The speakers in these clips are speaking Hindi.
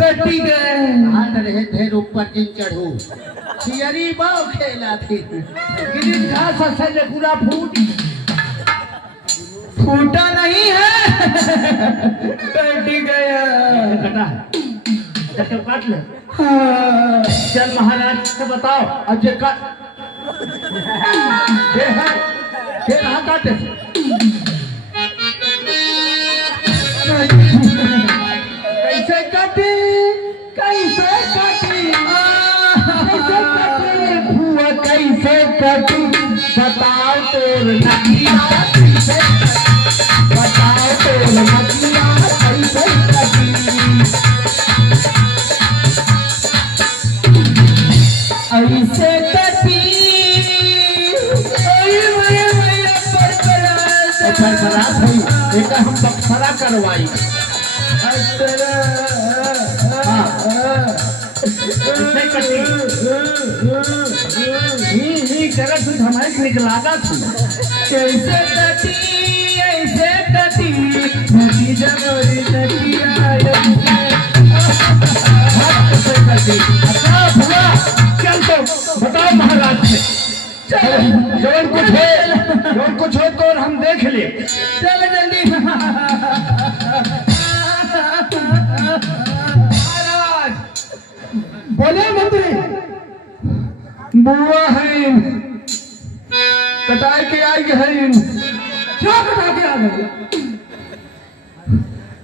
कटी गए हाथ रहे ढेर ऊपर दिन चढ़ू चियरी बाव खेला थी गिरी घास से पूरा फूटा नहीं है कटी गया कटा काट ले हाँ। चल महाराज से बताओ अब ये काट ये है ये कहाँ काटे कैसे काटे कैसे काटे कैसे काटे फुआ कैसे काटे बताओ तोर नदिया कैसे बताओ तोर नदिया कैसे काटी ऐसे कटी बरकरार हुई एक हम बक्सरा करवाई हमारे निकलागा थी कैसे कटी ऐसे कटी नदी जनवरी चल तो बताओ महाराज से जौन कुछ हो तो हम देख ले चल जल्दी महाराज बोले मंत्री बुआ है कटाई के आई है क्या कटा के आ गए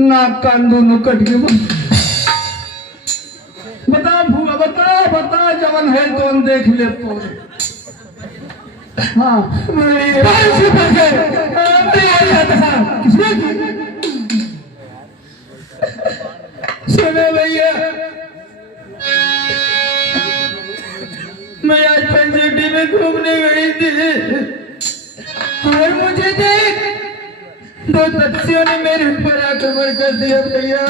नाक कान दोनों कट के बताओ बुआ बताओ बताओ जवन है तो हम देख ले तो हाँ किसने सुनो भैया मैं आज पंचवटी में घूमने गई थी और मुझे देख दो तपस्वियों ने मेरे ऊपर आक्रमण कर दिया भैया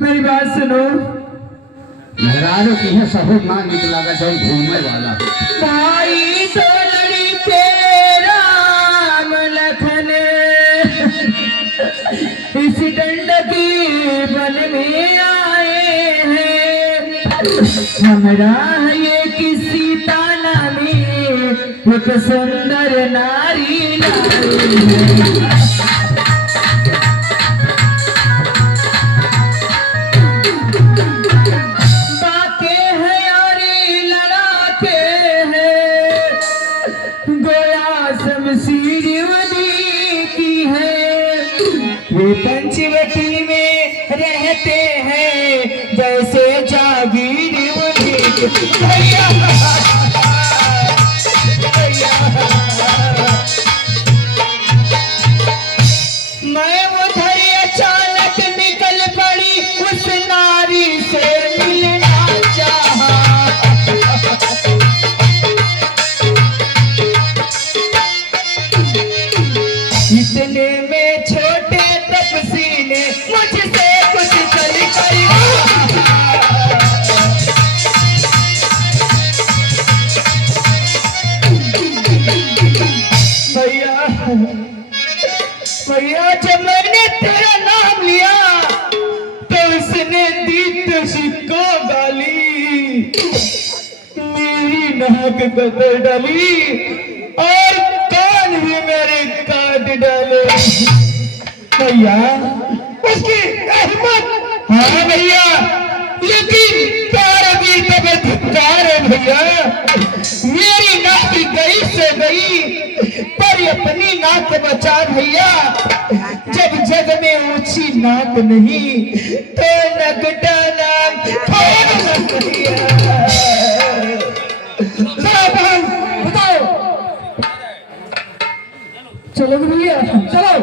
मेरी बात सुनो मेहरारू की है सहूर ना निकला का जो घूमने वाला भाई तो लड़ी के राम लखन इस दंडकी बन में आए हैं हमरा ये किसी ताना में एक सुंदर नारी पंचवटी में रहते हैं जैसे जागीर भैया मैं उधर अचानक निकल पड़ी उस नारी से मिलना चाहा इतने में छोटे तपसी ने मुझसे कुछ चल भैया भैया जब मैंने तेरा नाम लिया तो उसने दी तो सिक्को डाली मेरी नाक कतर डाली और कान भी मेरे काट डाले भैया उसकी हिम्मत हाँ भैया लेकिन कारगिर तब धिक्कार है भैया मेरी नाक गई से गई पर अपनी नाक बचा भैया जब जग में ऊंची नाक नहीं तो नगटा नाक बताओ चलो भैया चलो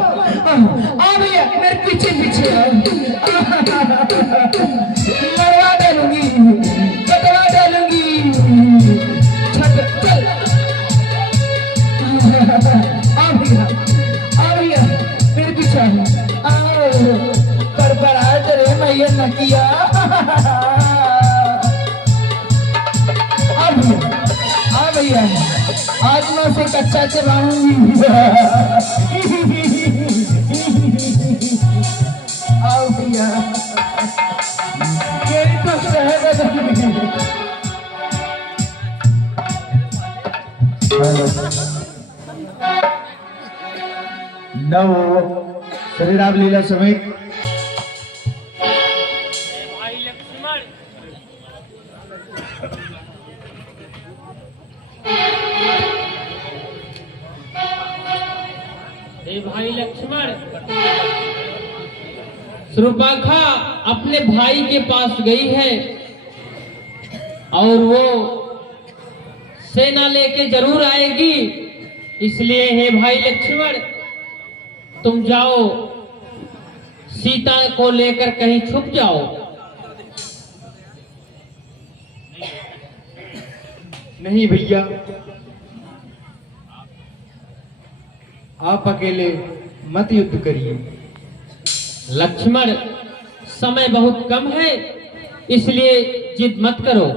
आ भैया मेरे पीछे पीछे मरवा डालूंगी कटवा डालूंगी चल आ भैया मेरे पीछे पर रे मैया नकिया आ भैया आज अपनों से कच्चा चबाऊंगी। आओ भैया, मेरी तो सहमत नहीं। नव श्री राम लीला समेत भाई लक्ष्मण, सुरपाखा अपने भाई के पास गई है और वो सेना लेके जरूर आएगी, इसलिए हे भाई लक्ष्मण तुम जाओ, सीता को लेकर कहीं छुप जाओ। नहीं भैया, आप अकेले मत युद्ध करिए। लक्ष्मण समय बहुत कम है, इसलिए जिद मत करो।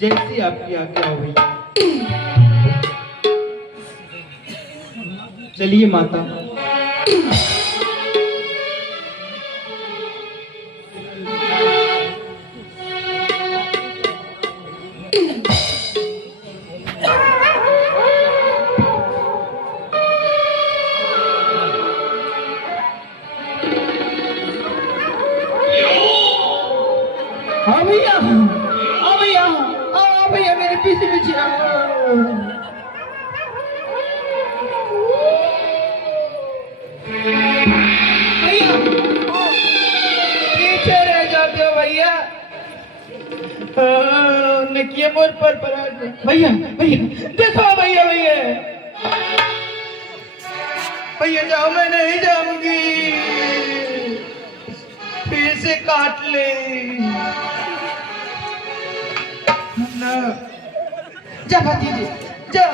जैसी आपकी आज्ञा हो भैया। चलिए माता। हाँ भैया, हाँ भैया, हाँ भैया, मेरे पीछे पीछे भैया, पीछे रह जाते हो भैया। नकिया मोर पर भैया, भैया देखो भैया, भैया भैया जाओ, मैं नहीं जाऊंगी, फिर से काट ले। जा भतीजे, जा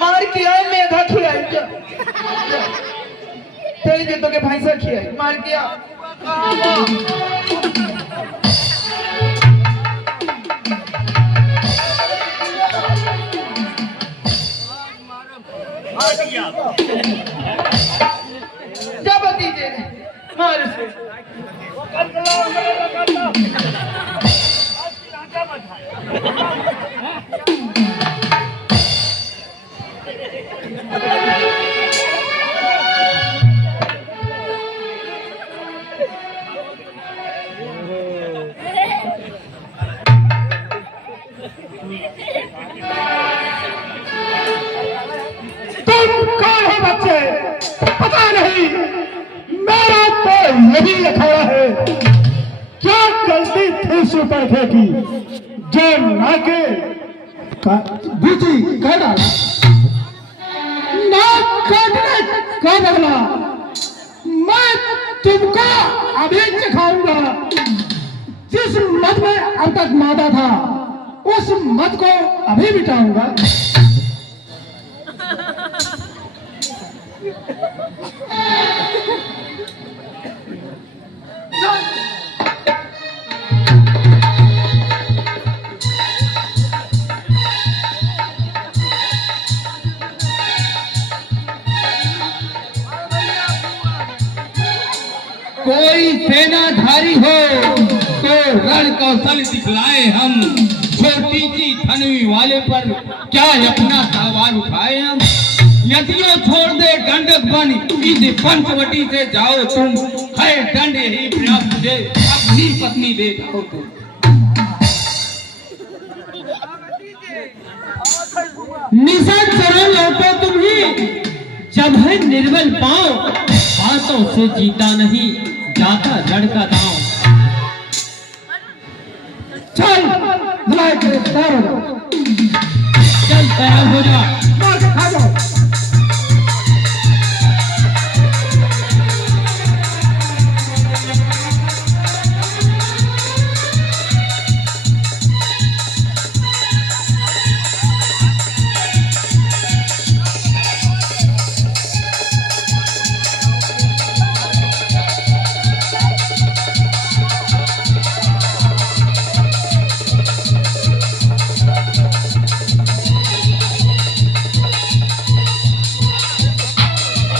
मार खिलाए, मेघा खिलाए, जा तेरे जूतों के भैंसा खिलाए, मार किया। जा भतीजे, मार से। तुम कौन हो बच्चे? पता नहीं, मेरा तो यही अखाड़ा है। क्या गलती थी सुपरखे की जो नाके बीची कह डाला, नाक काटने का बदला मैं तुमको अभी सिखाऊंगा। जिस मत में अब तक मादा था, उस मत को अभी मिटाऊंगा। कोई सेनाधारी हो तो रण कौशल दिखलाए हम, छोटी सी धनवी वाले पर क्या अपना तलवार उठाए हम। यदियों छोड़ दे गंडक बन, इस पंचवटी से जाओ तुम, है दंड यही पर्याप्त तुझे, अपनी पत्नी दे जाओ तुम। निषाद शरण लौटो तुम ही, जब है निर्बल पांव, बातों से जीता नहीं जाता जड़ का दांव। चल, बुलाए के तैयार हो जाओ। चल तैयार हो जा।